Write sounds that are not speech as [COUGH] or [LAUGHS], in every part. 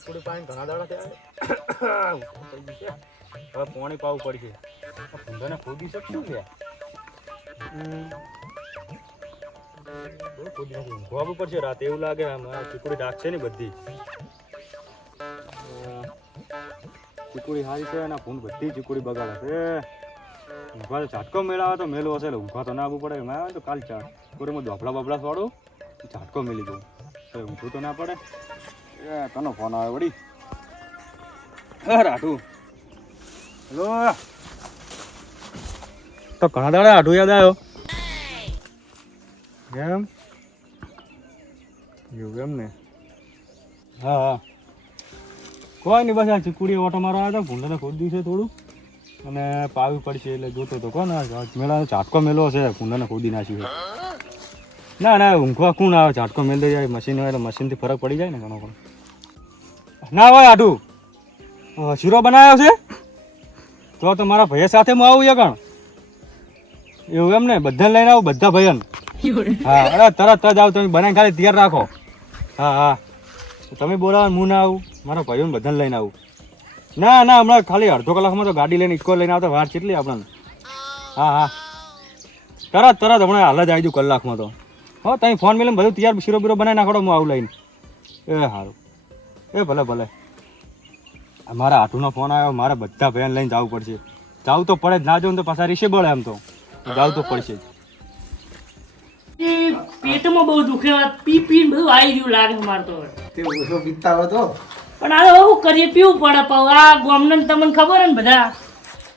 ચીકુડી પાણી ઘણા દાડા થયા છે. હવે પાણી પાવું પડશે. આ ખોદી શકશું કે. ઊંઘવા પડશે રાતે એવું લાગે ચીકુડી ડાકશે ને બધી. ચીકુડી સારી છે અને ફૂન બધી ચીકુડી બગાડે છે. ઊંઘવા ઝાટકો મેળાવે તો મેલો હશે ઊંઘવા તો ના આવવું પડે. મેં તો કાલ ચા. કોરીમાં ધોપડા બપડા છોડું ઝાટકો મેલી દઉં તો ઊંઘવું તો ના પડે. એ કનો ફોન આવે વળી. હે રાઠું. હેલો. તો ઘણા દાડા આઠું યાદ આવ્યો. કેમ એવું એમ ને? હા હા. કોઈ નહીં, બસ આ ચીકુડી ઓટો મારવા આવ્યા હતા તો ખોદ્યું છે થોડું. અને પાવી પડશે એટલે જોતો તો કોણ મેળા ઝાટકો મેલો છે કુંડાને ખોદી નાખ્યું ના ના, ઊંઘવા કોણ આવે? ઝાટકો મેલ દઈ જાય મશીન હોય એટલે મશીનથી ફરક પડી જાય ને ઘણો પણ ના હોય આટું શીરો બનાવ્યો છે? તો તો મારા ભાઈ સાથે હું આવું યકણ એવું એમ ને, બધાને લઈને આવું, બધા ભયન હા, અરે, તરત જ આવું, તમે બનાવીને ખાલી તૈયાર રાખો. હા હા. તમે બોલાવો હું ના આવું, મારા ભાઈઓને બધાને લઈને આવું. ના ના, હમણાં ખાલી અડધો કલાકમાં તો ગાડી લઈને ઇકો લઈને આવતા, વાર કેટલી આપણને? હા હા. તરત તરત હમણાં હાલ જ આવી દઉં કલાકમાં તો. હો તમે ફોન મેળવીને બધું તૈયાર શીરો બીરો બનાવી નાખો હું આવું લઈને. એ સારું એ ભલે ભલે. મારા આટુનો ફોન આવ્યો મારે બધા ભાઈને લઈને જવું પડશે. જવું તો પડે જ ના જવું તો પાછા રીશે બળે એમ તો. જવું તો પડશે જ. પેટમાં બહુ દુખે પી પી બધું આવી ગયું લાગે મારે તો તે ઓછો પીતા હતો પણ આ શું કરીએ પીવું પડે પાવ આ ગોમનન તમને ખબર ને બધા?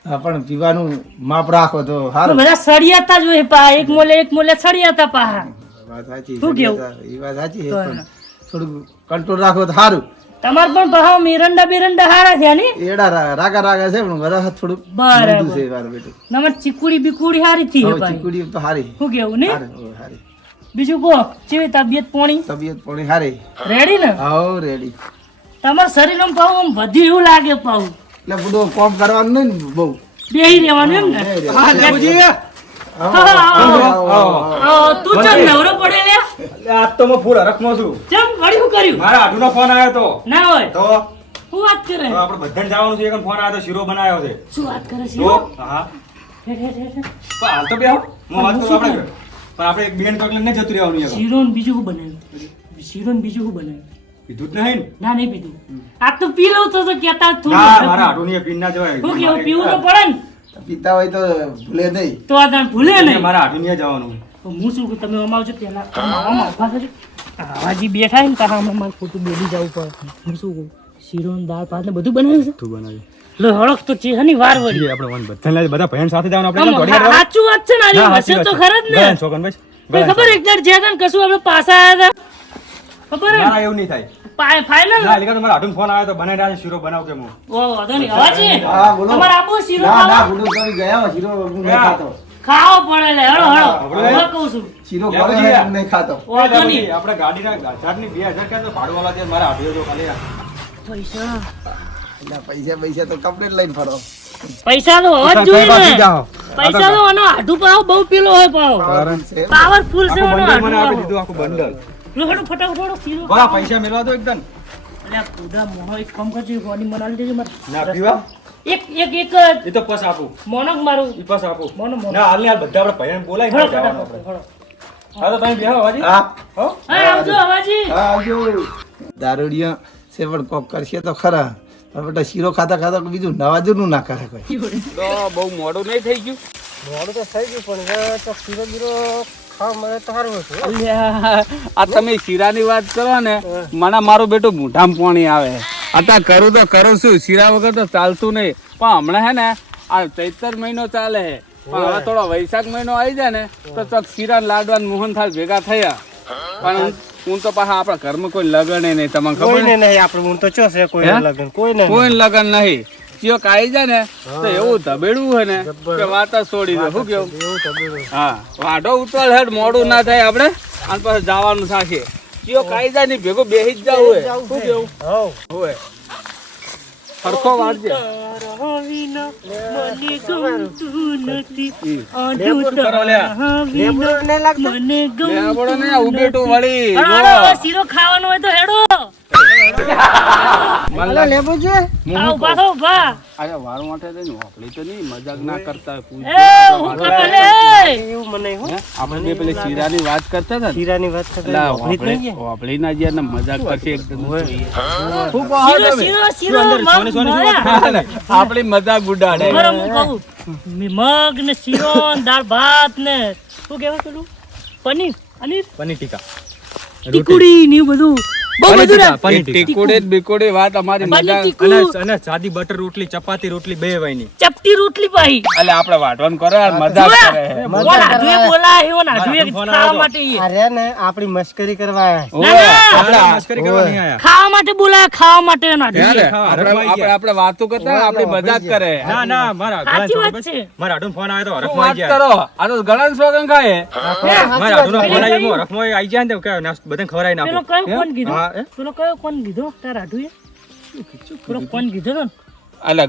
હા પણ પીવાનું માપ રાખો તો સારું. બધા સળિયાતા જ હોય પા એક મોલે એક મોલે સળિયાતા પા વાત સાચી શું કેવું? એ વાત સાચી થોડુંક કંટ્રોલ રાખો તો સારું. તમાર પણ ભાવ મિરંડા બિરંડા હારા છે ને? એડા રાગા રાગા છે પણ બધા થોડું બરાબર. છે વાર બેટું. નમર ચીકુડી બીકુડી હારી થી હે ભાઈ. ચીકુડી તો હારી. શું કેવું ને? હારી બીજું કો ચેવી તબિયત પોણી? તબિયત પોણી હારી. રેડી ને? How ready. તમારા શરીરમાં પાવ આમ વધી એવું લાગે પાવ એટલે બધો કોમ કરવાનું નહીં ને બહુ. બેહી રહેવાનું એમ ને? હા, લેબુજી. તું ચમ નવરો પડે લે આજ તો હું પૂરા હરખમાં છું. કર્યું? મારા આટુનો ફોન આવ્યો તો. ના હોય. તો? હું વાત કરે? તો આપણે બધાને જવાનું છે એક ફોન આવ્યો તો શીરો બનાવ્યો છે. શું વાત કરે છે હા. પણ હાલ તો બેહો હું. વાત કરું આપણે? પણ આપણે એક બેન પગલે ન જતું રહેવાનું યાર શીરો ને બીજું શું બનાવ્યું? શીરો ને બીજું શું બનાવ્યું? પીધું જ નહીં ના? નહીં પીધું. આ તો પી લઉં તો તો કહેતા થોડું ના મારા આટુની એ પીન ના જવાય. હું કેવું પીવું તો પડે ને? પીતા હોય તો ભૂલે નહીં. તો આ ભૂલે નહીં. મારા આટુની જવાનું. હું શું કહું તમે અમાવ છો પહેલા આવાજી બેઠા ને તારા હમણાં મારે ખોટું બોલી જવું પડે હું શું કહું? શીરો ને દાળ ભાત ને બધું બનાવ્યું છે? તું બનાવી. લો હળક તો ચેહની વાર વળી. આપણે વન બધાને બધા ભાઈઓ સાથે જવાનું આપણે સાચું વાત છે ને ના, હશે તો ખરા જ ને. ગળાને છોકરાને ભાઈ ખબર એક દર જ્યાં કશું આપણે પાસા આવ્યા હતા? ખબર હે? ના, ના, એવું નહીં થાય. ફાઇનલ ના તમારા ફોન આવ્યો તો બનાવી રહ્યા શીરો બનાવ કે હું? ઓ વાંધો નહીં અવાજી હા, બોલો. તમારે આપો શીરો ના ના ગુડુ ગયા શીરો હું નહીં ખાતો. ખાવો પડે લે હળો હળો. હું કહું છું. ચીરો. હું નહીં ખાતો. વાંધો નહીં. આપણે ગાડીના બે હજાર ક્યાં તો ભાડું વાળા દે મારા આટું જો ખાલી પૈસા. એટલે પૈસા પૈસા તો કમ્પ્લીટ લઈને ફરો. પૈસા તો હોવા જ જોઈએ ને. પૈસા તો આનો આઢું પાવ બહુ પેલો હોય પાવ પાવરફુલ છે. આનો આઢું મને આપી દીધું આખું બંડલ. લો હળો ફટાફટ હળો ચીરો બરા પૈસા મેળવા દો એકદમ. અલ્યા પૂરા મોનો એક કામ કરજો બોડી મનાલી દેજો મારે. ના પીવા? એક એક એક એ તો પસ આપું. મોનક મારું. એ પસ આપું. મોનો મોનો ના હાલ ને હાલ બધા આપણે ભાઈને બોલાવી હળો જવાનું આપણે. હા તો તમે બેહો વાજી હા. હા? આવજો અવાજી હા આવજો. દારૂડિયા છે પણ કોક કરશે તો ખરા. પણ બેટા શીરો ખાતા ખાતા બીજું નવાજુનું ના કરે કોઈ. તો બહુ મોડું નહીં થઈ ગયું? મોડું તો થઈ ગયું પણ તો શીરો અલ્યા, આ તમે શીરાની વાત કરો ને મને મારું બેટું મોઢામાં પાણી આવે. અત્યારે કરું તો કરું છું શીરા વગર તો ચાલતું નહીં. પણ હમણાં હે ને આ ચૈતર મહિનો ચાલે હે. પણ હવે થોડો વૈશાખ મહિનો આવી જાય ને તો ચોક શીરા લાડવા મોહન મોહનથાળ ભેગા થયા. પણ હું તો પાછા આપણા ઘરમાં કોઈ લગન નહીં તમને ખબર નહીં આપણે હું તો ચો છે કોઈ? લગન? કોઈ કોઈ લગન નહીં. ચિયોક આવી જાય ને તો એવું ધબેડવું હોય ને કે વાત છોડી દે. શું કેવું હા. વાઢો ઉતવાળ હેડ મોડું ના થાય આપણે અને પછી જવાનું થશે. ચિયોક કાયદા ની ભેગો ભેગું જ જાવ હોય શું કેવું હોય સરખો વાંચજે મને ગમતું નથી. લેબુ તારા મને ગમતું ને ઉભેટું વળી હળો, જો. હળો, શીરો ખાવાનો હોય તો હેડો. કલાક લેવું છે આ ઊભા થો ઊભા. અરે વારું માટે તો નહીં મજાક ના કરતા હોય. એ હું વારું. એવું મને? આપણે પેલી શીરાની વાત કરતા હતા શીરાની વાત કરતા વાપરી- વાપરી ના જ્યાં મજાક કરશે ઉડાડે. બરાબર હું કહું. મગ ને શીરો દાળ ભાત ને શું કેવા પેલું? પનીર પનીર. પનીર ટીકા. ટીકુડી ને એવું બધું. બહુ બધું રાખ. પનીર એ ટીકા. ટીકુડી જ બીકુડી વાત અમારી પનીર અને અને સાદી બટર રોટલી ચપાતી રોટલી બે વાયની. ચપટી રોટલી પાઈ એટલે આપણે વાટવાનું કરો યાર મજાક કરે. ઓલા બોલાય ઓલા આધુએ ખાવા માટે અરે ને આપણી મસ્કરી કરવા આવ્યા ના, ના. આપણે મસ્કરી કરવા નહીં આયા. ખાવા માટે બોલાય ખાવા માટે આપણે આપણે આપણે વાતો કરતા આપણે મજા કરે. ના ના મારા સાચી વાત છે. મારા આડું ફોન આવ્યો તો હરખમાં ગયા. કરો? આ તો ઘણા સોગન ખાય. મારા આડું ફોન આવ્યો? હરખમાં આવી જાય ને કે નાસ્તો પેલો કીધું? હા, એ? પેલો કયો કોણ કીધું તાર આધુએ પેલો કોણ કીધું તો ને?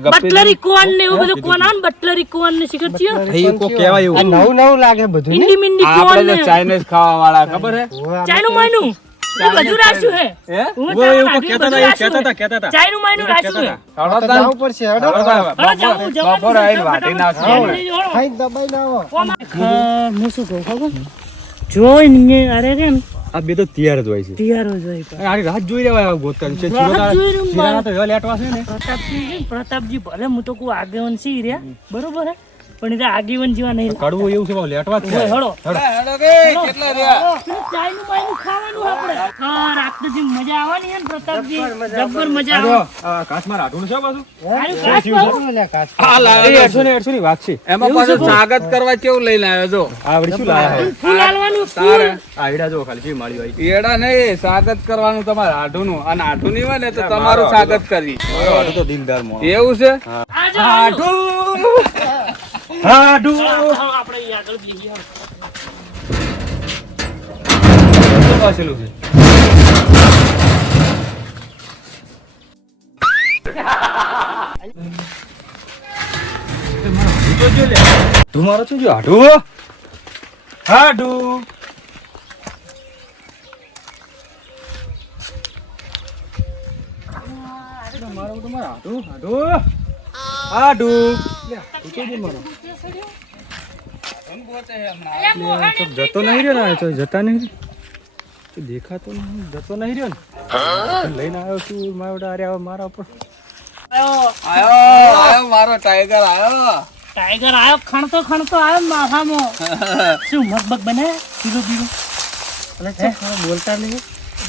બટલરી કોણ ને એવું બધું કોણ આવે બટલરી કોણ ને શીખર છે એ કોક કહેવાય એવું. નવું નવું લાગે બધું ઇન્ડી મિન્ડી કોણ ને. ચાઇનીઝ ખાવા વાળા ખબર હે? ચાઇનું એ બધું રાખ્યું હે. હે? એવું કહેતા હતા? કહેતા હતા કહેતા હતા. ચાઇનું માયનું રાખ્યું હે? ખાડો તો પડશે હેડો જવું, બપોરે છે. આવીને વાટી જોડો. ખાઈ દબાઈ ના આવો કોમાં? ખ- હું શું કહું ખબર? જોઈને અરે ને આ બે તો તૈયાર જ હોય છે. તૈયાર જ હોય છે આની રાત જોઈ રહેવાય ગોતતા છે રાહ શીરો જોઈ રહ્યું શીરાના તો લેટવા છે ને. પ્રતાપજી પ્રતાપજી ભલે હું તો કોઈ આગેવન સી રહ્યા. બરોબર હે? પણ એ આગેવન જેવા નહીં કડવું એવું છે લેટવા જ છે હળો. હળો. કે, કેટલા રહ્યા? પેલું ચાયનું બાયનું ખાવાનું આપણે. હા તો જે મજા આવવાની છે ને પ્રતાપજી. જબ્બર મજા આવે આ કાચમાં છે પાછું? આનું કાચ પાડો. લે આ એ લાવ્યો એડસો ની વાત છે. એમાં પાછું સ્વાગત કરવા કેવું લઈને આવ્યો જો. આવડી શું ફૂલ તારે જો ખાલી માળી એડા નહીં સ્વાગત કરવાનું તમારે આઠું નું અને આઠું નહીં હોય ને તો તમારું સ્વાગત દિલદાર એવું છે. હાડું હા, આપણે આગળ બેસીએ. પાછેલું છે? તું મારો શું જો હાડુ હાડુ મારો હાડુ હાડુ હાડુ જતો નહીં રહ્યો ને તો જતા નહીં દેખાતો નહીં જતો નહીં રહ્યો ને? લઈને આવ્યો છું મારા અરે આવો મારા ઉપર. આયો. આયો આયો મારો ટાઈગર આયો. ટાઈગર આયો ખણતો ખણતો આયો માથામાં. [LAUGHS] શું મગબગ બને? શીરો બીરો? બોલતા નહીં.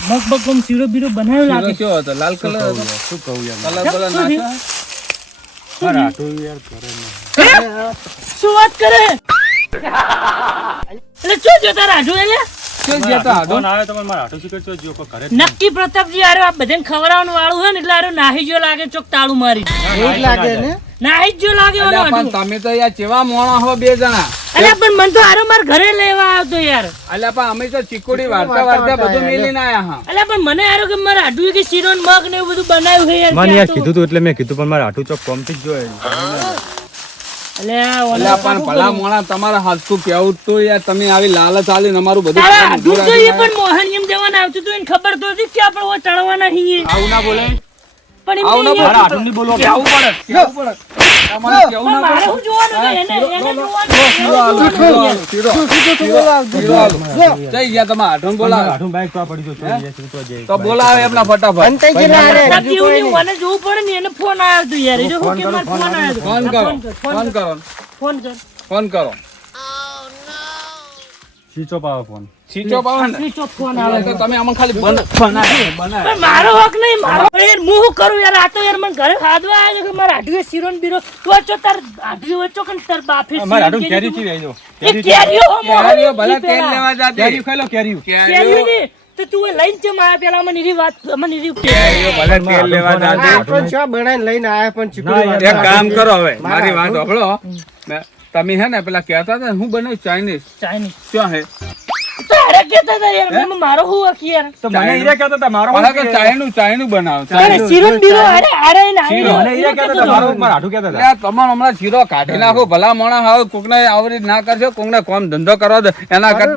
મગબગ ગમ શીરો બીરો બનાવ્યો લાગે. શું હતો? લાલ કલર શું કહું યાર? કલર કલર નાખ્યો મારા હાટુ યાર કરે ને શું વાત કરે? એટલે શું જોતા રાજુ એટલે નક્કી પ્રતાપજી આરે આ બધાને ખવડાવવાનું વાળું હોય ને એટલે આરે નાહી જો લાગે ચોક તાળું મારી. એવું લાગે ને? નાહી જો લાગે. તમે તો યાર ચેવા મોણા હો બે જણા. અલ્યા પણ મન તો આરો માર ઘરે લેવા આવતો યાર. અલ્યા પણ અમે તો ચીકુડી વાર્તા વાર્તા બધું મેલીને આયા હા. અલ્યા પણ મને આરો કે મારા આટુ કે શીરો ને મગ ને એવું બધું બનાવ્યું છે યાર મને યાર તો- કીધું તું એટલે મેં કીધું પણ મારા આટુ ચોક કોમથી જ જોઈએ અલ્યા ઓલા પણ ભલા મોણા તમારા હાથું કેવું તો યાર? તમે આવી લાલચ આલીને અમારું બધું આડું તો એ પણ મોહન એમ જવાના આવતું હતું એને ખબર તો હતી કે આપણે ઓ ચડવાના છીએ. આવું ના બોલે. પણ આવું ના બોલે. આટુ ની બોલવા કેવું પડે? કેવું પડે? તમારે કેવું ના મારે શું જોવાનું એને એને જોવાનું છે. શીરો આલો, શીરો શીરો આલો. જઈ ગયા તમે હાથું બોલાવે. હાટુ બાઈક તો પડી જો તો બોલાવે એમના ફટાફટ. અંતે જ ના રે પ્રતાપજી એવું નહીં, મને જોવું પડે ને એને ફોન આવ્યો હતો યાર. જો કે મારે ફોન આવ્યો ફોન કરો ફોન કર, ફોન કરો. ફોન કર. ફોન કર. ફોન કરો સ્વિચ ઓફ આવે ફોન. સ્વિચ ઓફ આવે ને? સ્વિચ ઓફ ફોન આવે. તો તમે આમાં ખાલી બનાવી બનાવી મારો હક નહીં મારો યાર હું શું કરું યાર? આ તો યાર મને ઘરે ખાધવા આવ્યો કે મારે આઢુએ શીરો બીરો? તું વચ્ચો તાર આઢુએ વચ્ચો કે તાર બાફે મારા હાટુ કેરી કેરી ચીવી આવી જો એ કેરીઓ હો કેરીઓ ભલે તેલ લેવા જાતી કેરી ખાઈ કેરીઓ. કેરીઓ નહીં. તો તું લઈને ચમ આયા પેલા મને એની વાત મને એની કેરીઓ ભલે તેલ લેવા જાતી આપણને ચા બનાવીને લઈને આયા પણ ચીકુડી એક કામ કરો હવે. મારી વાત સાંભળો. તમે હે ને પેલા કહેતા હતા હું બનાવ્યું ચાઇનીઝ ચાઇનીઝ ક્યાં હે? કેતા હતા યાર? મેં મારો હું હક યાર? તો મને ઈરા કહેતા હતા મારો ભલા કે ચાઇનું ચાઇનું બનાવ અરે શીરો બીરો અરે અરે ના મને ઈરા કહેતા હતા મારો ઉપર આઠું કહેતા હતા. તમારે હમણાં શીરો કાઢી નાખો ભલા મોણા હાવ કોકને આવરી ના કરશો કોકને કોમ ધંધો કરવા દે એના કર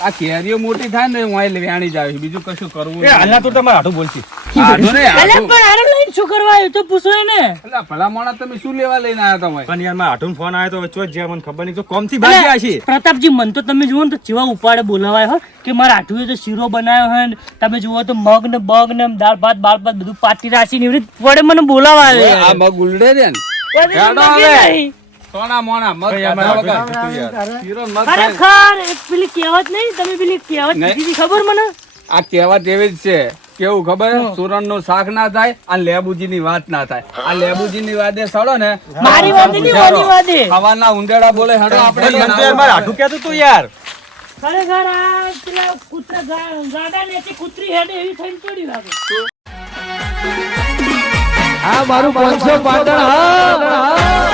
આ કેરીઓ મોટી થાય ને હું અહીં વેણી જાય બીજું કશું કરવું એ હાલના તો તમારા આઠું બોલતી. આઢું નહીં, અલે પણ આરો લઈને શું કરવા આવ્યો? તો પૂછો એને. અલા, ભલા માણસ તમે શું લેવા લઈને આવ્યા તમે? પણ યાર મારા હાથું ફોન આવ્યો તો ચો જ્યાં મને ખબર નહીં તો કોમથી ભાગી ગયા છે પ્રતાપજી મન તો તમે જુઓ ને તો જેવા ઉપાડે બોલાવાય હો. કે મારા આઠુએ તો શીરો બનાવ્યો હોય ને તમે જુઓ તો મગ ને બગ ને દાળ ભાત બાળ ભાત બધું પાટી રાશી ને વડે મને બોલાવા આ મગ ઉલડે છે ને. હેડો સોના મોના મગ ને. ખરેખર પેલી કહેવત નહીં તમે પેલી કહેવત હતી ખબર મને? આ કહેવત એવી જ છે. કેવું ખબર? સુરણનું શાક ના થાય અને લેબુજી ની વાત ના થાય. આ લેબુજી ની વાતે સડો ને મારી વાતની ઓની વાતે ખાવાના ઉંદેડા બોલે હડો આપણે મંદિરમાં આઠું મારા કહેતું તું યાર. ખરેખર આ પેલા કૂતરા ગાડા ને કૂતરી હેડે એવી થઈને પડી લાગે. આ મારું પાંચસો પાટણ હા.